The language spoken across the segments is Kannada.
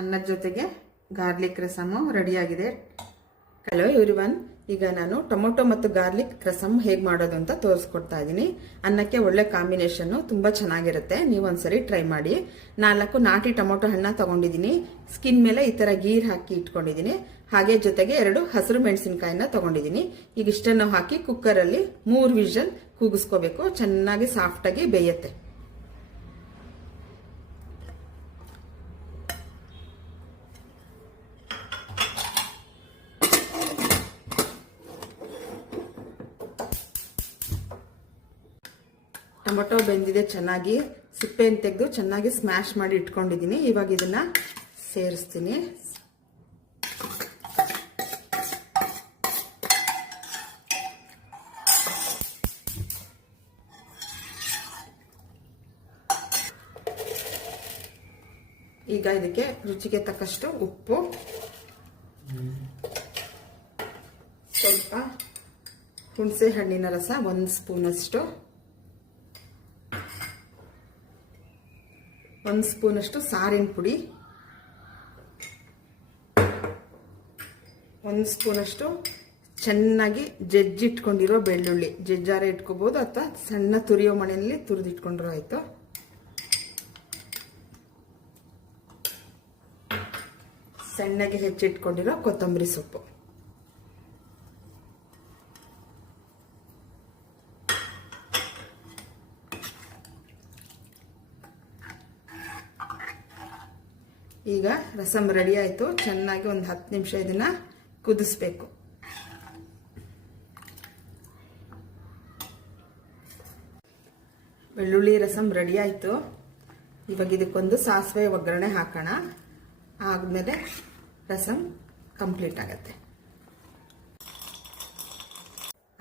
ಅನ್ನದ ಜೊತೆಗೆ ಗಾರ್ಲಿಕ್ ರಸಮು ರೆಡಿಯಾಗಿದೆ. ಹಲೋ ಎವ್ರಿವನ್, ಈಗ ನಾನು ಟೊಮೊಟೊ ಮತ್ತು ಗಾರ್ಲಿಕ್ ರಸಮ್ ಹೇಗೆ ಮಾಡೋದು ಅಂತ ತೋರಿಸ್ಕೊಡ್ತಾ ಇದ್ದೀನಿ. ಅನ್ನಕ್ಕೆ ಒಳ್ಳೆ ಕಾಂಬಿನೇಷನ್ನು, ತುಂಬ ಚೆನ್ನಾಗಿರುತ್ತೆ. ನೀವು ಒಂದ್ಸರಿ ಟ್ರೈ ಮಾಡಿ. 4 ನಾಟಿ ಟೊಮೊಟೊ ಹಣ್ಣ ತಗೊಂಡಿದ್ದೀನಿ. ಸ್ಕಿನ್ ಮೇಲೆ ಈ ಥರ ಗೀರ್ ಹಾಕಿ ಇಟ್ಕೊಂಡಿದ್ದೀನಿ. ಹಾಗೆ ಜೊತೆಗೆ 2 ಹಸಿರು ಮೆಣಸಿನಕಾಯಿನ ತಗೊಂಡಿದ್ದೀನಿ. ಈಗ ಇಷ್ಟನ್ನು ಹಾಕಿ ಕುಕ್ಕರಲ್ಲಿ 3 ವಿಷಲ್ ಕೂಗಿಸ್ಕೋಬೇಕು. ಚೆನ್ನಾಗಿ ಸಾಫ್ಟಾಗಿ ಬೇಯುತ್ತೆ. ಟೊಮೊಟೊ ಬೆಂದಿದೆ, ಚೆನ್ನಾಗಿ ಸಿಪ್ಪೆಯನ್ನು ತೆಗೆದು ಚೆನ್ನಾಗಿ ಸ್ಮ್ಯಾಶ್ ಮಾಡಿ ಇಟ್ಕೊಂಡಿದ್ದೀನಿ. ಇವಾಗ ಇದನ್ನ ಸೇರಿಸ್ತೀನಿ. ಈಗ ಇದಕ್ಕೆ ರುಚಿಗೆ ತಕ್ಕಷ್ಟು ಉಪ್ಪು, ಸ್ವಲ್ಪ ಹುಣಸೆ ಹಣ್ಣಿನ ರಸ 1 ಸ್ಪೂನ್ ಅಷ್ಟು, 1 ಸ್ಪೂನ್ ಅಷ್ಟು ಸಾರಿನ ಪುಡಿ, 1 ಸ್ಪೂನ್ ಅಷ್ಟು ಚೆನ್ನಾಗಿ ಜಜ್ಜಿಟ್ಕೊಂಡಿರೋ ಬೆಳ್ಳುಳ್ಳಿ. ಜಜ್ಜಾರ ಇಟ್ಕೋಬಹುದು ಅಥವಾ ಸಣ್ಣ ತುರಿಯೋ ಮಣೆಯಲ್ಲಿ ತುರಿದಿಟ್ಕೊಂಡ್ರೂ ಆಯ್ತು. ಸಣ್ಣಗೆ ಹೆಚ್ಚಿಟ್ಕೊಂಡಿರೋ ಕೊತ್ತಂಬರಿ ಸೊಪ್ಪು, ಈಗ ರಸಮ್ ರೆಡಿ ಆಯಿತು. ಚೆನ್ನಾಗಿ ಒಂದು 10 ನಿಮಿಷ ಇದನ್ನ ಕುದಿಸ್ಬೇಕು. ಬೆಳ್ಳುಳ್ಳಿ ರಸಮ್ ರೆಡಿ ಆಯಿತು. ಇವಾಗ ಇದಕ್ಕೊಂದು ಸಾಸಿವೆ ಒಗ್ಗರಣೆ ಹಾಕೋಣ. ಆದ್ಮೇಲೆ ರಸಮ್ ಕಂಪ್ಲೀಟ್ ಆಗತ್ತೆ.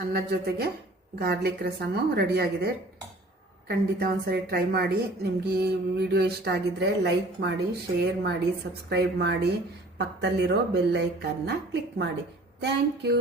ಅನ್ನದ ಜೊತೆಗೆ ಗಾರ್ಲಿಕ್ ರಸಮು ರೆಡಿಯಾಗಿದೆ. ಖಂಡಿತ ಒಂದ್ಸರಿ ಟ್ರೈ ಮಾಡಿ. ನಿಮ್ಗೆ ಈ ವಿಡಿಯೋ ಇಷ್ಟ ಆಗಿದ್ರೆ ಲೈಕ್ ಮಾಡಿ, ಶೇರ್ ಮಾಡಿ, ಸಬ್ಸ್ಕ್ರೈಬ್ ಮಾಡಿ, ಪಕ್ಕದಲ್ಲಿರೋ ಬೆಲ್ ಐಕಾನ್ನ ಕ್ಲಿಕ್ ಮಾಡಿ. Thank you.